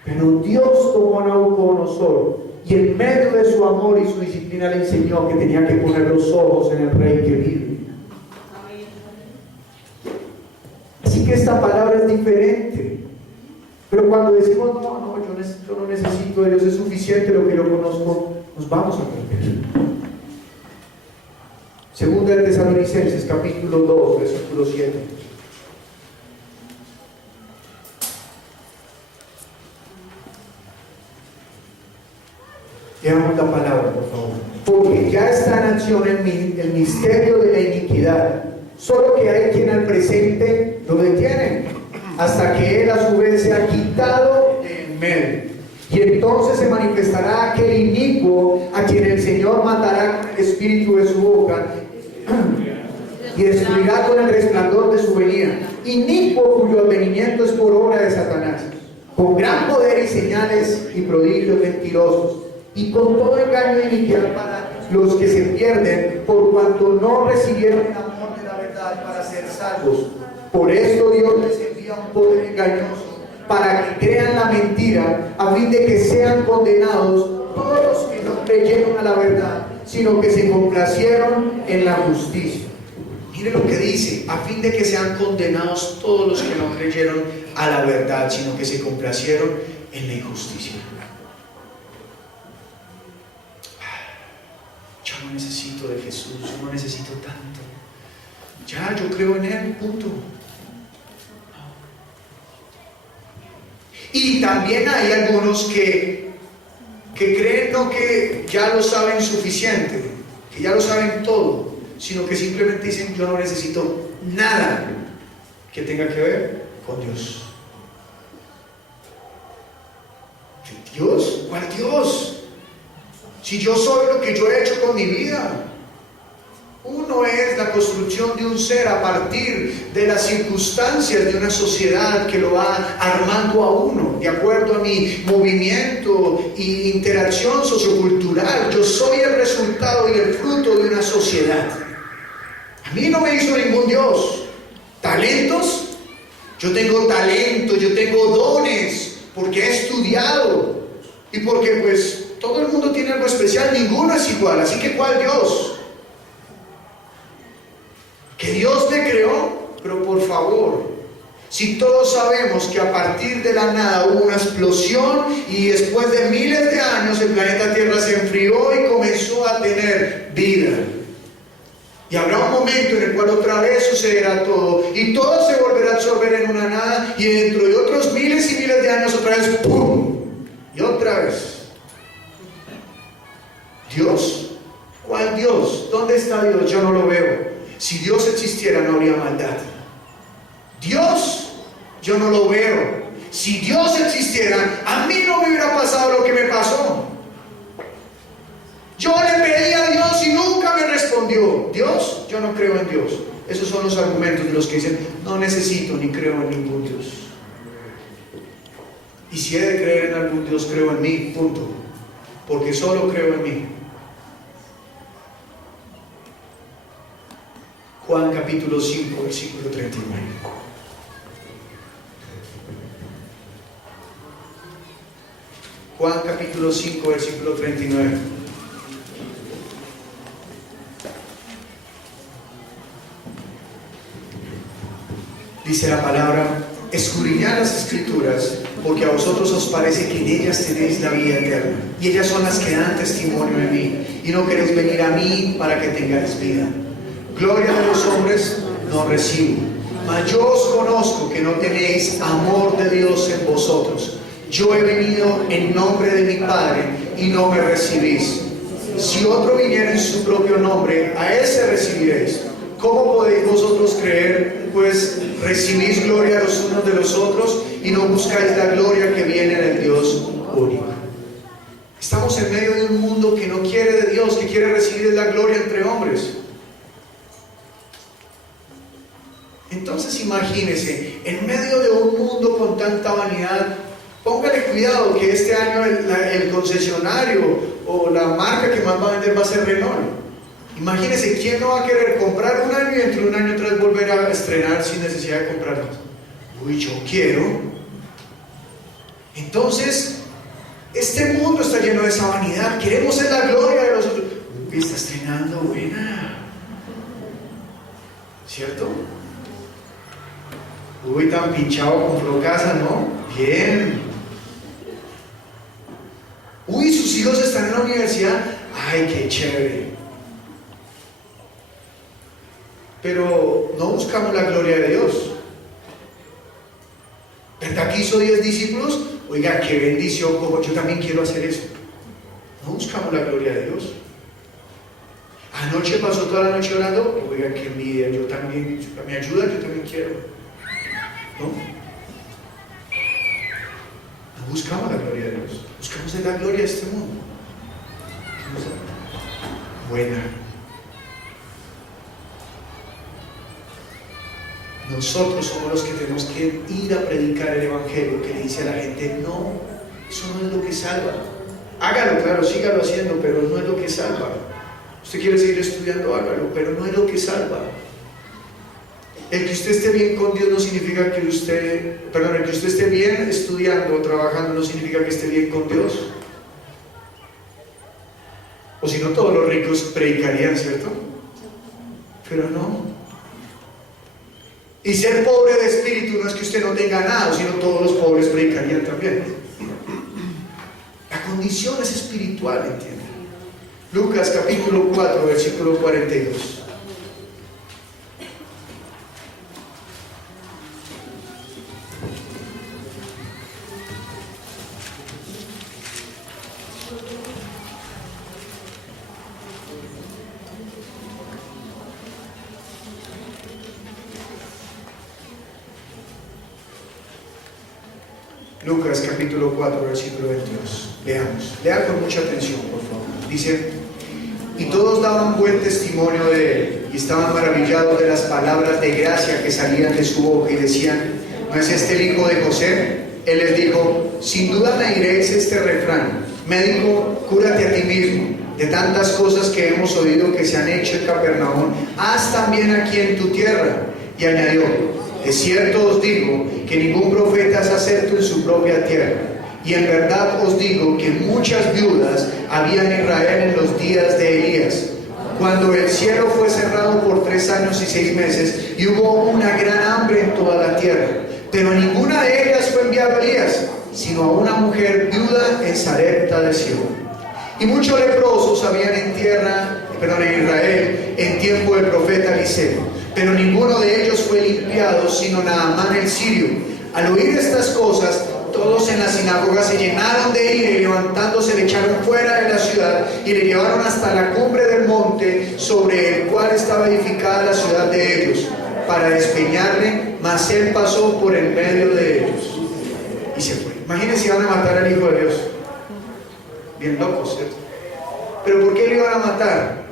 Pero Dios tomó a Nabucodonosor y en medio de su amor y su disciplina le enseñó que tenía que poner los ojos en el rey que vive. Así que esta palabra es diferente. Pero cuando decimos, yo no necesito de Dios, es suficiente lo que yo conozco, nos vamos a perder. Segunda de Tesalonicenses, capítulo 2, versículo 7. Leamos la palabra, por favor. Porque ya está en acción el misterio de la iniquidad, solo que hay quien al presente lo detiene, hasta que él a su vez sea quitado de en medio. Y entonces se manifestará aquel inicuo a quien el Señor matará con el espíritu de su boca y destruirá con el resplandor de su venida. Inicuo cuyo advenimiento es por obra de Satanás, con gran poder y señales y prodigios mentirosos, y con todo engaño y iniquidad para los que se pierden, por cuanto no recibieron el amor de la verdad para ser salvos. Por esto Dios les envía un poder engañoso, para que crean la mentira, a fin de que sean condenados todos los que no creyeron a la verdad, sino que se complacieron en la justicia. Mire lo que dice: a fin de que sean condenados todos los que no creyeron a la verdad, sino que se complacieron en la injusticia. Yo no necesito de Jesús, yo no necesito tanto. Ya, yo creo en Él, punto. Y también hay algunos que creen no que ya lo saben suficiente, que ya lo saben todo, sino que simplemente dicen: yo no necesito nada que tenga que ver con Dios. ¿Dios? ¿Cuál Dios? Si yo soy lo que yo he hecho con mi vida. Uno es la construcción de un ser a partir de las circunstancias de una sociedad que lo va armando a uno, de acuerdo a mi movimiento e interacción sociocultural. Yo soy el resultado y el fruto de una sociedad. A mí no me hizo ningún Dios. ¿Talentos? Yo tengo talento, yo tengo dones, porque he estudiado y porque pues todo el mundo tiene algo especial, ninguno es igual, así que ¿cuál Dios? Que Dios me creó, pero por favor, si todos sabemos que a partir de la nada hubo una explosión y después de miles de años el planeta Tierra se enfrió y comenzó a tener vida. Y habrá un momento en el cual otra vez sucederá todo y todo se volverá a absorber en una nada, y dentro de otros miles y miles de años otra vez ¡pum! Y otra vez. Dios, ¿cuál Dios? ¿Dónde está Dios? Yo no lo veo. Si Dios existiera no habría maldad. Dios, yo no lo veo. Si Dios existiera, a mí no me hubiera pasado lo que me pasó. Yo le pedí a Dios y nunca me respondió. Dios, yo no creo en Dios. Esos son los argumentos de los que dicen: no necesito ni creo en ningún Dios. Y si he de creer en algún Dios, creo en mí, punto. Porque solo creo en mí. Juan capítulo 5, versículo 39. Juan capítulo 5, versículo 39. Dice la palabra: escudriñad las escrituras, porque a vosotros os parece que en ellas tenéis la vida eterna, y ellas son las que dan testimonio de mí, y no queréis venir a mí para que tengáis vida. Gloria de los hombres no recibo, mas yo os conozco que no tenéis amor de Dios en vosotros. Yo he venido en nombre de mi Padre y no me recibís. Si otro viniera en su propio nombre, a ese recibiréis. ¿Cómo podéis vosotros creer, pues recibís gloria los unos de los otros y no buscáis la gloria que viene del Dios único? Estamos en medio de un mundo que no quiere de Dios, que quiere recibir la gloria entre hombres. Entonces imagínese, en medio de un mundo con tanta vanidad, póngale cuidado que este año el concesionario o la marca que más va a vender va a ser Renault. Imagínese, ¿quién no va a querer comprar un año y dentro de un año atrás volver a estrenar sin necesidad de comprar más? Uy, yo quiero. Entonces, este mundo está lleno de esa vanidad. Queremos ser la gloria de los otros. Uy, está estrenando, buena. ¿Cierto? Uy, tan pinchado, compró casa, ¿no? Bien. Uy, sus hijos están en la universidad. Ay, qué chévere. Pero no buscamos la gloria de Dios. ¿Verdad que hizo 10 discípulos? Oiga, qué bendición, como yo también quiero hacer eso. No buscamos la gloria de Dios. Anoche pasó toda la noche orando. Oiga, qué envidia, yo también, me ayuda, yo también quiero. ¿No? No buscamos la gloria de Dios, buscamos la gloria de este mundo. Buena. Nosotros somos los que tenemos que ir a predicar el evangelio que le dice a la gente: no, eso no es lo que salva. Hágalo, claro, sígalo haciendo, pero no es lo que salva. Usted quiere seguir estudiando, hágalo, pero no es lo que salva. El que usted esté bien con Dios no significa que el que usted esté bien estudiando o trabajando no significa que esté bien con Dios. O si no, todos los ricos predicarían, ¿cierto? Pero no. Y ser pobre de espíritu no es que usted no tenga nada, sino todos los pobres predicarían también. La condición es espiritual, ¿entiende? Lucas capítulo 4, versículo 42. Lucas capítulo 4, versículo 22. Leamos. Lea con mucha atención, por favor. Dice: y todos daban buen testimonio de él, y estaban maravillados de las palabras de gracia que salían de su boca, y decían: ¿no es este el hijo de José? Él les dijo: sin duda me diréis este refrán: médico, cúrate a ti mismo. De tantas cosas que hemos oído que se han hecho en Capernaum, haz también aquí en tu tierra. Y añadió: de cierto os digo que ningún profeta es acepto en su propia tierra. Y en verdad os digo que muchas viudas había en Israel en los días de Elías, cuando el cielo fue cerrado por 3 años y 6 meses, y hubo una gran hambre en toda la tierra. Pero a ninguna de ellas fue enviado Elías, sino a una mujer viuda en Sarepta de Sidón. Y muchos leprosos habían en Israel en tiempo del profeta Eliseo, pero ninguno de ellos fue limpiado, sino Naamán el sirio. Al oír estas cosas, todos en la sinagoga se llenaron de ira, y levantándose le echaron fuera de la ciudad y le llevaron hasta la cumbre del monte sobre el cual estaba edificada la ciudad de ellos, para despeñarle, mas él pasó por el medio de ellos y se fue. Imagínense, iban a matar al Hijo de Dios. Bien locos, ¿cierto? ¿Pero por qué le iban a matar?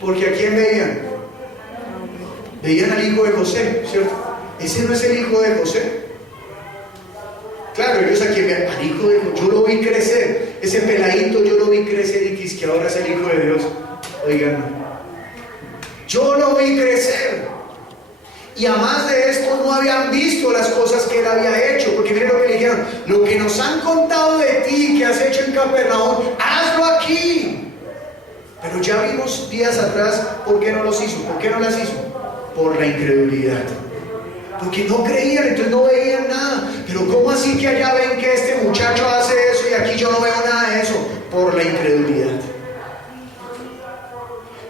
Porque ¿a quién veían? Veían al hijo de José, ¿cierto? Ese no es el hijo de José. Claro, ellos aquí vean al hijo de José. Yo lo vi crecer, ese peladito yo lo vi crecer, y que ahora es el hijo de Dios. Oigan, yo lo vi crecer. Y además de esto no habían visto las cosas que él había hecho, porque miren lo que le dijeron: lo que nos han contado de ti que has hecho en Capernaum, hazlo aquí. Pero ya vimos días atrás por qué no los hizo. ¿Por qué no las hizo? Por la incredulidad. Porque no creían, entonces no veían nada. Pero ¿cómo así que allá ven que este muchacho hace eso y aquí yo no veo nada de eso? Por la incredulidad.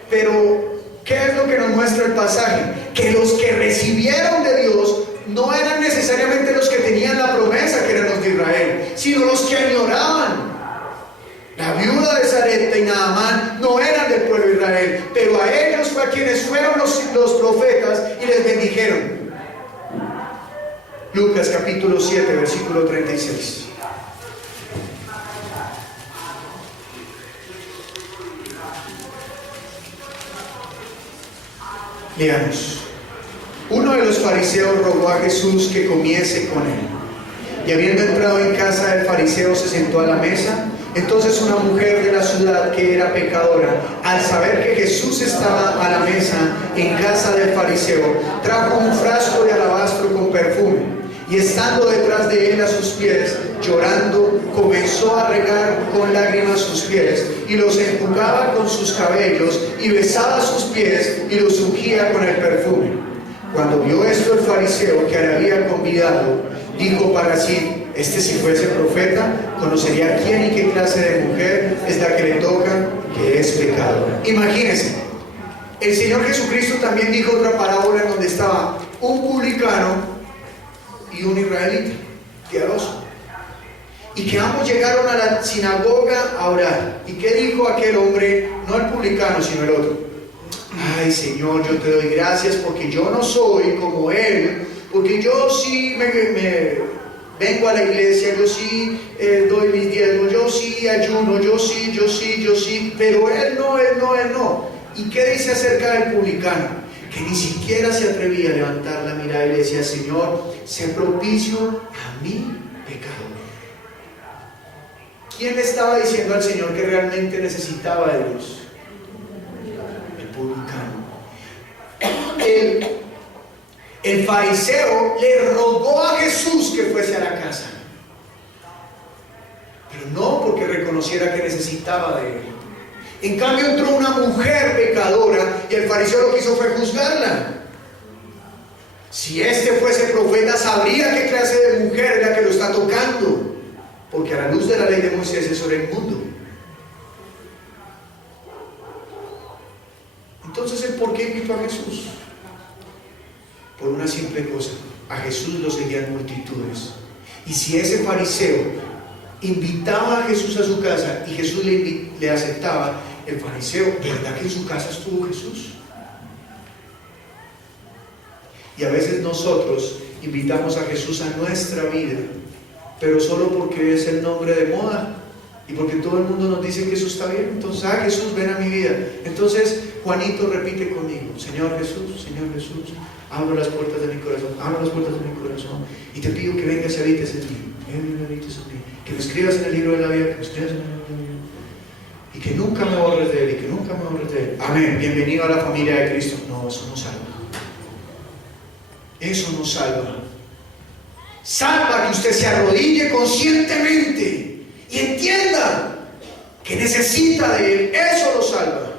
Pero ¿qué es lo que nos muestra el pasaje? Que los que recibieron de Dios no eran necesariamente los que tenían la promesa, que eran los de Israel, sino los que añoraban. La viuda de Sarepta y Naamán no eran del pueblo de Israel, pero a ellos fue a quienes fueron los profetas y les bendijeron. Lucas capítulo 7, versículo 36. Leamos. Uno de los fariseos rogó a Jesús que comiese con él. Y habiendo entrado en casa del fariseo, se sentó a la mesa. Entonces una mujer de la ciudad, que era pecadora, al saber que Jesús estaba a la mesa en casa del fariseo, trajo un frasco de alabastro con perfume, y estando detrás de él a sus pies, llorando, comenzó a regar con lágrimas sus pies, y los enjugaba con sus cabellos, y besaba sus pies, y los ungía con el perfume. Cuando vio esto el fariseo que le había convidado, dijo para sí: este, si fuese profeta, conocería quién y qué clase de mujer es la que le toca, que es pecadora. Imagínense, el Señor Jesucristo también dijo otra parábola en donde estaba un publicano y un israelita piadoso, y que ambos llegaron a la sinagoga a orar. ¿Y qué dijo aquel hombre? No el publicano, sino el otro: ay, Señor, yo te doy gracias porque yo no soy como él, porque yo sí vengo a la iglesia, yo sí doy mis diezmos, yo sí ayuno, yo sí, pero él no. ¿Y qué dice acerca del publicano? Que ni siquiera se atrevía a levantar la mirada y le decía: Señor, sé propicio a mi pecador. ¿Quién le estaba diciendo al Señor que realmente necesitaba de Dios? El publicano. El fariseo le rogó a Jesús que fuese a la casa, pero no porque reconociera que necesitaba de él. En cambio entró una mujer pecadora y el fariseo lo que hizo fue juzgarla. Si este fuese profeta, sabría qué clase de mujer es la que lo está tocando, porque a la luz de la ley de Moisés eso era inmundo. Entonces, ¿el por qué invitó a Jesús? Por una simple cosa: a Jesús lo seguían multitudes. Y si ese fariseo invitaba a Jesús a su casa y Jesús le aceptaba, el fariseo, ¿verdad que en su casa estuvo Jesús? Y a veces nosotros invitamos a Jesús a nuestra vida, pero solo porque es el nombre de moda y porque todo el mundo nos dice que eso está bien. Entonces, Jesús, ven a mi vida. Entonces Juanito repite conmigo: Señor Jesús, abro las puertas de mi corazón, y te pido que vengas y habites en mí, que me escribas en el libro de la vida, y que nunca me borres de él, Amén. Bienvenido a la familia de Cristo. No, eso no salva. Eso no salva. Salva que usted se arrodille conscientemente y entienda que necesita de él. Eso lo salva.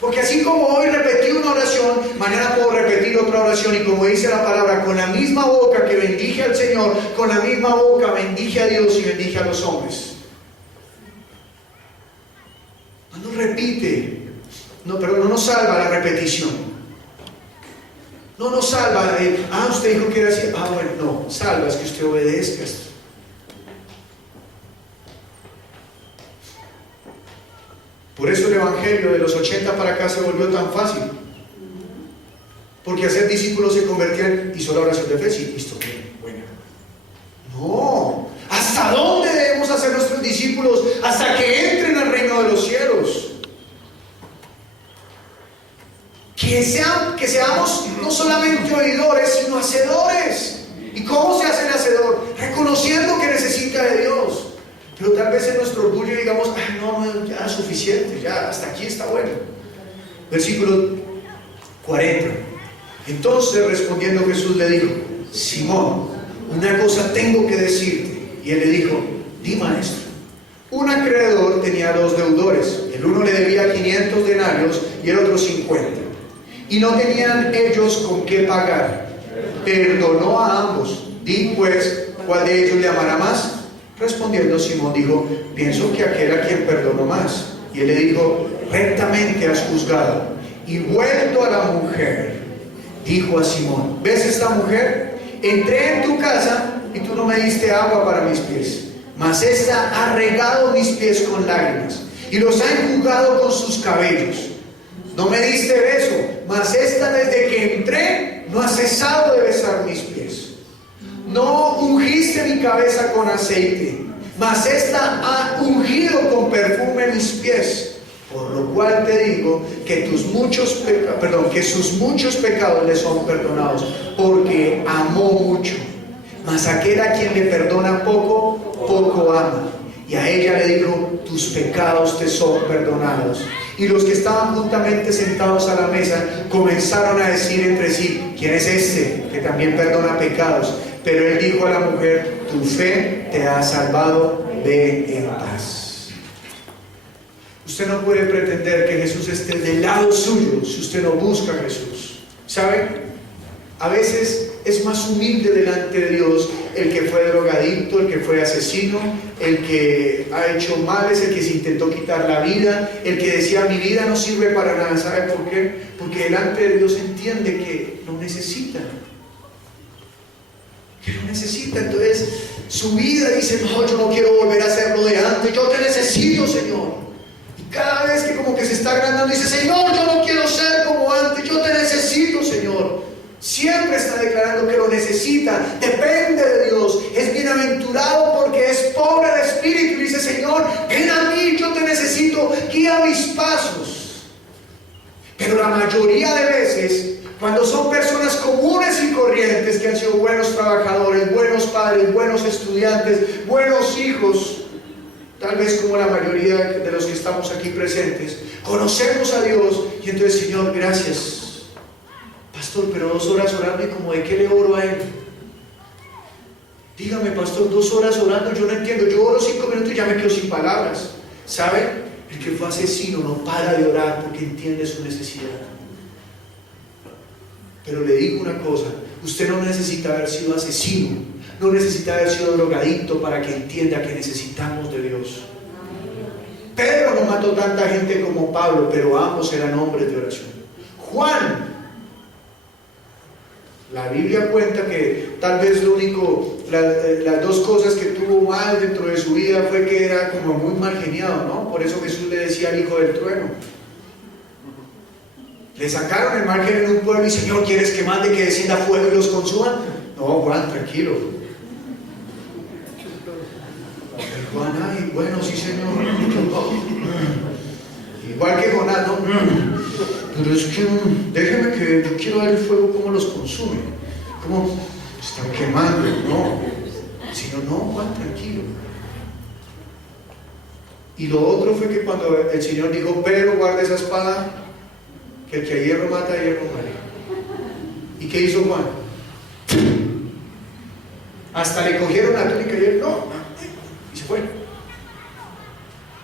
Porque así como hoy repetí una oración, mañana puedo repetir otra oración, y como dice la palabra, con la misma boca que bendije al Señor, con la misma boca bendije a Dios y bendije a los hombres. No nos repite, pero no nos salva la repetición. No nos salva usted dijo que era así, bueno, no, salva es que usted obedezca esto. Por eso el evangelio de los 80 para acá se volvió tan fácil, porque hacer discípulos se convertía en: hizo la oración de fe, sí, listo, bueno. No, ¿hasta dónde debemos hacer nuestros discípulos? Hasta que entren al reino de los cielos. Que seamos no solamente oidores, sino hacedores. ¿Y cómo se hace el hacedor? Reconociendo que necesita de Dios. Pero tal vez en nuestro orgullo digamos: no, ya es suficiente, ya hasta aquí está bueno. Versículo 40. Entonces respondiendo Jesús le dijo: Simón, una cosa tengo que decirte. Y él le dijo: di, maestro. Un acreedor tenía 2 deudores. El uno le debía 500 denarios y el otro 50. Y no tenían ellos con qué pagar. Perdonó a ambos. Di pues, ¿cuál de ellos le amará más? Respondiendo Simón dijo: pienso que aquel a quien perdonó más. Y él le dijo: rectamente has juzgado. Y vuelto a la mujer, dijo a Simón: ¿ves esta mujer? Entré en tu casa y tú no me diste agua para mis pies, mas esta ha regado mis pies con lágrimas y los ha enjugado con sus cabellos. No me diste beso, mas esta desde que entré no ha cesado de besar mis pies. No ungiste mi cabeza con aceite, mas esta ha ungido con perfume mis pies. Por lo cual te digo que sus muchos pecados le son perdonados, porque amó mucho. Mas aquel a quien le perdona poco, poco ama. Y a ella le dijo: tus pecados te son perdonados. Y los que estaban juntamente sentados a la mesa comenzaron a decir entre sí: ¿quién es este que también perdona pecados? Pero él dijo a la mujer: tu fe te ha salvado, ve en paz. Usted no puede pretender que Jesús esté del lado suyo si usted no busca a Jesús. ¿Sabe? A veces es más humilde delante de Dios el que fue drogadicto, el que fue asesino, el que ha hecho males, el que se intentó quitar la vida, el que decía: mi vida no sirve para nada. ¿Sabe por qué? Porque delante de Dios entiende que lo necesita. Que lo necesita. Entonces su vida dice: no, yo no quiero volver a hacer lo de antes, yo te necesito, Señor. Y cada vez que como que se está agrandando dice: Señor, yo no quiero ser como antes, yo te necesito, Señor. Siempre está declarando que lo necesita, depende de Dios, es bien Pero la mayoría de veces, cuando son personas comunes y corrientes que han sido buenos trabajadores, buenos padres, buenos estudiantes, buenos hijos, tal vez como la mayoría de los que estamos aquí presentes, conocemos a Dios y entonces, Señor, gracias. Pastor, pero 2 horas orando, ¿y como de qué le oro a Él? Dígame, pastor, 2 horas orando, yo no entiendo. Yo oro 5 minutos y ya me quedo sin palabras. ¿Sabe? El que fue asesino no para de orar porque entiende su necesidad. Pero le digo una cosa, usted no necesita haber sido asesino, no necesita haber sido drogadicto para que entienda que necesitamos de Dios. Pedro no mató tanta gente como Pablo, pero ambos eran hombres de oración. Juan, la Biblia cuenta que tal vez las 2 cosas que tuvo mal dentro de su vida fue que era como muy marginado, ¿no? Por eso Jesús le decía al hijo del trueno. Le sacaron el margen en un pueblo y, Señor, ¿quieres que mande que descienda fuego y los consuma? No, Juan, tranquilo. El Juan, ay, bueno, sí, Señor. Igual que Jonás, ¿no? Pero es que déjeme que yo quiero ver el fuego cómo los consume, cómo están quemando, no. Sino, no, Juan, tranquilo. Y lo otro fue que cuando el Señor dijo, Pedro, guarda esa espada, que el que a hierro mata, a hierro muere. ¿Y qué hizo Juan? Hasta le cogieron la túnica y él, no, y se fue.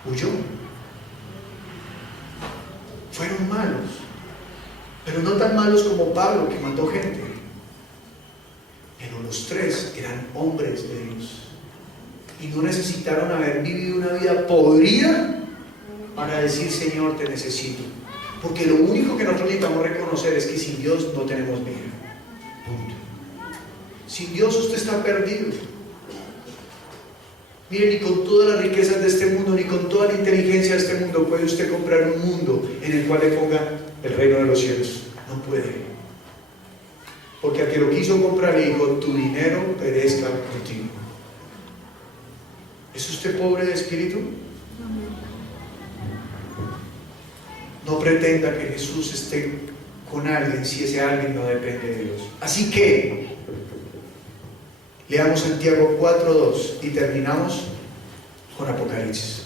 Huyó. Fueron malos, pero no tan malos como Pablo, que mató gente. Pero los 3 eran hombres de Dios y no necesitaron haber vivido una vida podrida para decir, Señor, te necesito. Porque lo único que nosotros necesitamos reconocer es que sin Dios no tenemos vida. Punto. Sin Dios usted está perdido. Mire, ni con todas las riquezas de este mundo, ni con toda la inteligencia de este mundo puede usted comprar un mundo en el cual le ponga el reino de los cielos. No puede. Porque al que lo quiso comprar le dijo, tu dinero perezca contigo. ¿Es usted pobre de espíritu? No pretenda que Jesús esté con alguien si ese alguien no depende de Dios. Así que leamos Santiago 4:2 y terminamos con Apocalipsis.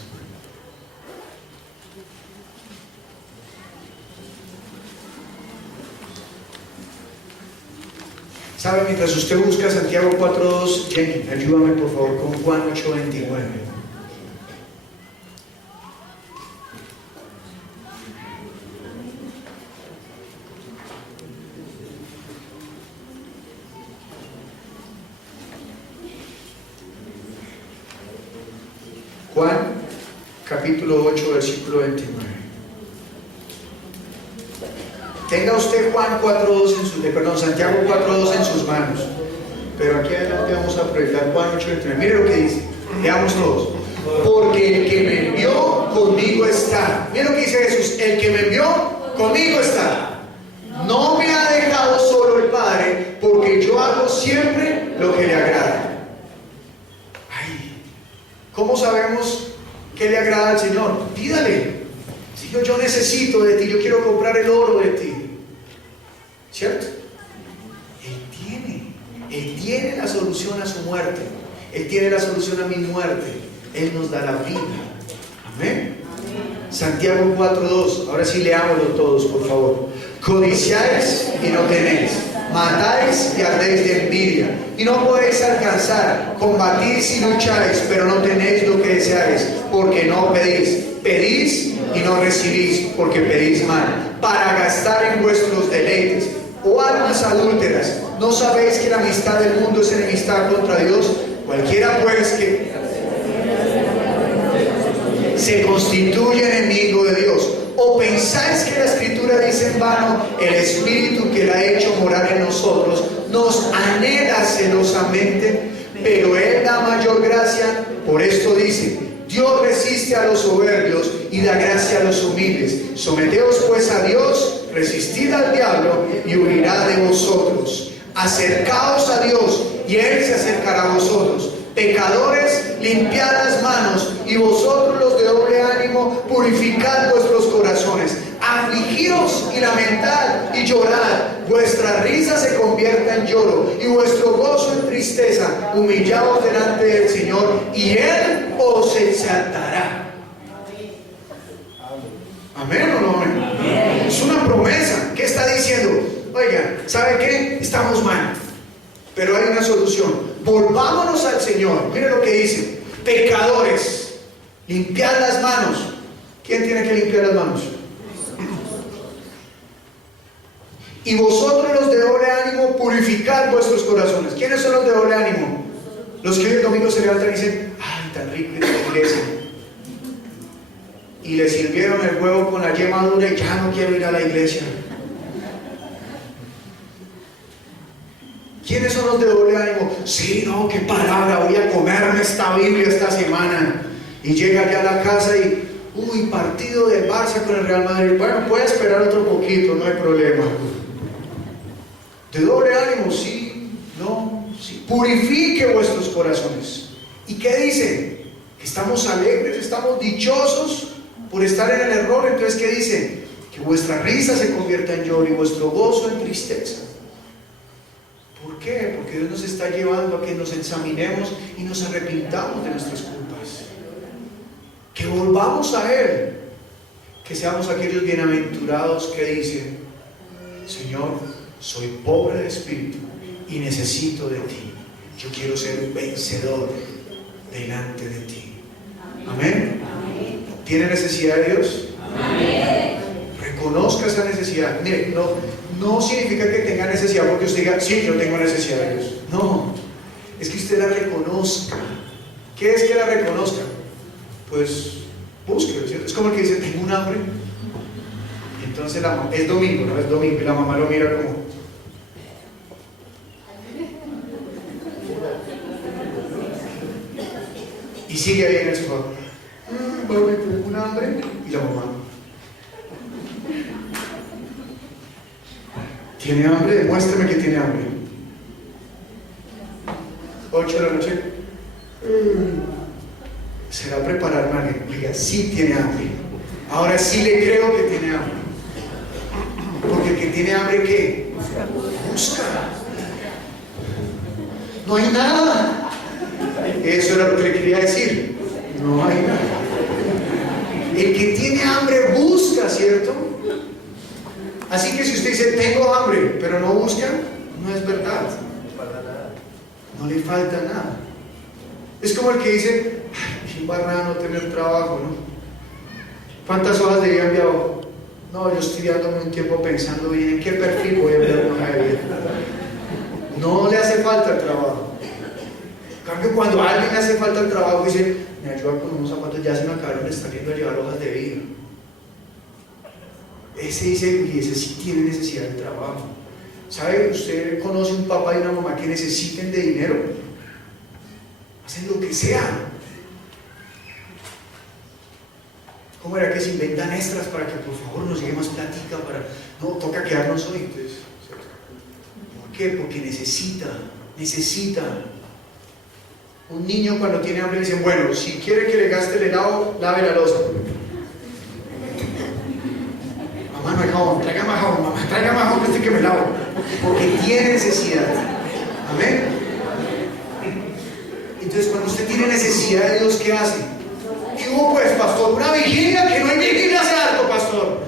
¿Sabe? Mientras usted busca Santiago 4:2, Jenny, ayúdame por favor con Juan 8:29. Juan, capítulo 8, versículo 29. Tenga usted Juan 4:2 Santiago 4:2 en sus manos. Pero aquí adelante vamos a proyectar Juan 8:29. Mire lo que dice. Leamos todos. Porque el que me envió conmigo está. Mire lo que dice Jesús. El que me envió conmigo está. No me ha dejado solo el Padre, porque yo hago siempre lo que le agrada. ¿Cómo sabemos qué le agrada al Señor? Pídale. Señor, yo necesito de ti, yo quiero comprar el oro de ti. ¿Cierto? Él tiene la solución a su muerte. Él tiene la solución a mi muerte. Él nos da la vida. Amén. Santiago 4:2. Ahora sí leámoslo todos, por favor. Codiciáis y no tenéis. Matáis y ardéis de envidia, y no podéis alcanzar. Combatís y lucháis, pero no tenéis lo que deseáis, porque no pedís. Pedís y no recibís, porque pedís mal, para gastar en vuestros deleites. Oh almas adúlteras, ¿no sabéis que la amistad del mundo es enemistad contra Dios? Cualquiera pues que se constituye enemigo de Dios. ¿O pensáis que la Escritura dice en vano, el Espíritu que la ha hecho morar en nosotros nos anhela celosamente? Pero Él da mayor gracia. Por esto dice, Dios resiste a los soberbios y da gracia a los humildes. Someteos pues a Dios, resistid al diablo y huirá de vosotros. Acercaos a Dios y Él se acercará a vosotros. Pecadores, limpiad las manos, y vosotros los de doble ánimo, purificad vuestros corazones. Afligidos y y lamentad y llorad. Vuestra risa se convierta en lloro y vuestro gozo en tristeza. Humillaos delante del Señor y Él os exaltará. ¿Amén o no amén? Es una promesa. ¿Qué está diciendo? Oigan, ¿sabe qué? Estamos mal, pero hay una solución. Volvámonos al Señor. Mire lo que dice: pecadores, limpiad las manos. ¿Quién tiene que limpiar las manos? Y vosotros los de doble ánimo, purificad vuestros corazones. ¿Quiénes son los de doble ánimo? Los que hoy el domingo se levantan y dicen: ay, tan rico en la iglesia, y le sirvieron el huevo con la yema dura y ya no quiero ir a la iglesia. ¿Quiénes son los de doble ánimo? Sí, no, qué palabra, voy a comerme esta Biblia esta semana. Y llega ya a la casa y uy, partido del Barça con el Real Madrid. Bueno, puede esperar otro poquito, no hay problema. De doble ánimo, sí, no, sí. Purifique vuestros corazones. ¿Y qué dice? Estamos alegres, estamos dichosos por estar en el error. Entonces, ¿qué dice? Que vuestra risa se convierta en lloro y vuestro gozo en tristeza. ¿Por qué? Porque Dios nos está llevando a que nos examinemos y nos arrepintamos de nuestras culpas. Que volvamos a Él. Que seamos aquellos bienaventurados que dicen: Señor, soy pobre de espíritu y necesito de ti. Yo quiero ser un vencedor delante de ti. Amén. ¿Tiene necesidad de Dios? Amén. Reconozca esa necesidad. Mire, no significa que tenga necesidad porque usted diga: sí, yo tengo necesidad de Dios. No, es que usted la reconozca. ¿Qué es que la reconozca? Pues búsquelo, ¿cierto? Es como el que dice: tengo un hambre. Y entonces es domingo, ¿no? Es domingo y la mamá lo mira como: y sigue ahí en el sofá. Mami, tengo un hambre. Y la mamá: ¿tiene hambre? Demuéstrame que tiene hambre. 8 de la noche. ¿Será prepararme a alguien? Oiga, sí tiene hambre. Ahora sí le creo que tiene hambre. Porque el que tiene hambre, ¿qué? Busca. No hay nada. Eso era lo que le quería decir. No hay nada. El que tiene hambre busca, ¿cierto? Así que si usted dice: tengo hambre, pero no busca, no es verdad. No le falta nada. Es como el que dice: ay, qué embarrada no tener trabajo, ¿no? ¿Cuántas hojas de vida enviado? No, yo estoy dándome un tiempo pensando bien en qué perfil voy a enviar una hoja de vida. No le hace falta el trabajo. En cambio, cuando a alguien le hace falta el trabajo, dice: me ayuda con unos zapatos, ya se me acabaron de estar yendo a llevar hojas de vida. Ese dice: y ese sí tiene necesidad de trabajo. ¿Sabe? Usted conoce un papá y una mamá que necesiten de dinero, hacen lo que sea. ¿Cómo era que se inventan extras para que por favor nos llegue más plática? No, toca quedarnos hoy. Entonces, ¿por qué? Porque necesita. Un niño cuando tiene hambre le dicen: bueno, si quiere que le gaste el helado, lave la loza. Mamá, no hay jabón, traiga más jabón, mamá, traiga más jabón, que me lavo. Porque tiene necesidad. Amén. Entonces, cuando usted tiene necesidad de Dios, ¿qué hace? ¿Qué hubo, pues, pastor? Una vigilia, que no hay vigilia hace harto, pastor.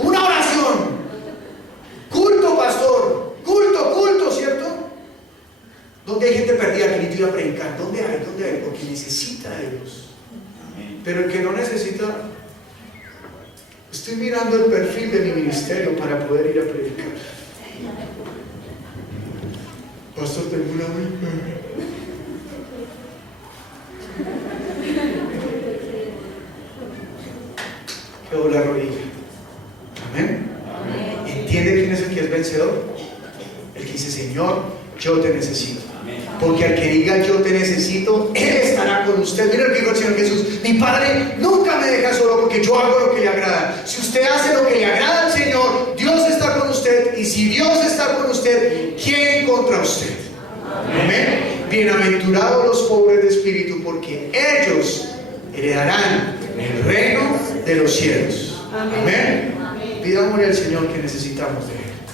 Una oración. Culto, pastor. Culto, ¿cierto? ¿Dónde hay gente perdida que necesita ir a predicar? ¿Dónde hay? Porque necesita de Dios. Pero el que no necesita, estoy mirando el perfil de mi ministerio para poder ir a predicar. Pastor, tengo una hambre. Que dobla la rodilla. Amén. ¿Entiende quién es el que es vencedor? El que dice: Señor, yo te necesito. Porque al que diga: yo te necesito, Él estará con usted. Mira lo que dijo el Señor Jesús: mi Padre nunca me deja solo, porque yo hago lo que le agrada. Si usted hace lo que le agrada al Señor, Dios está con usted. Y si Dios está con usted, ¿quién contra usted? Amén. Bienaventurados los pobres de espíritu, porque ellos heredarán el reino de los cielos. Amén. Pidámosle al Señor que necesitamos de Él.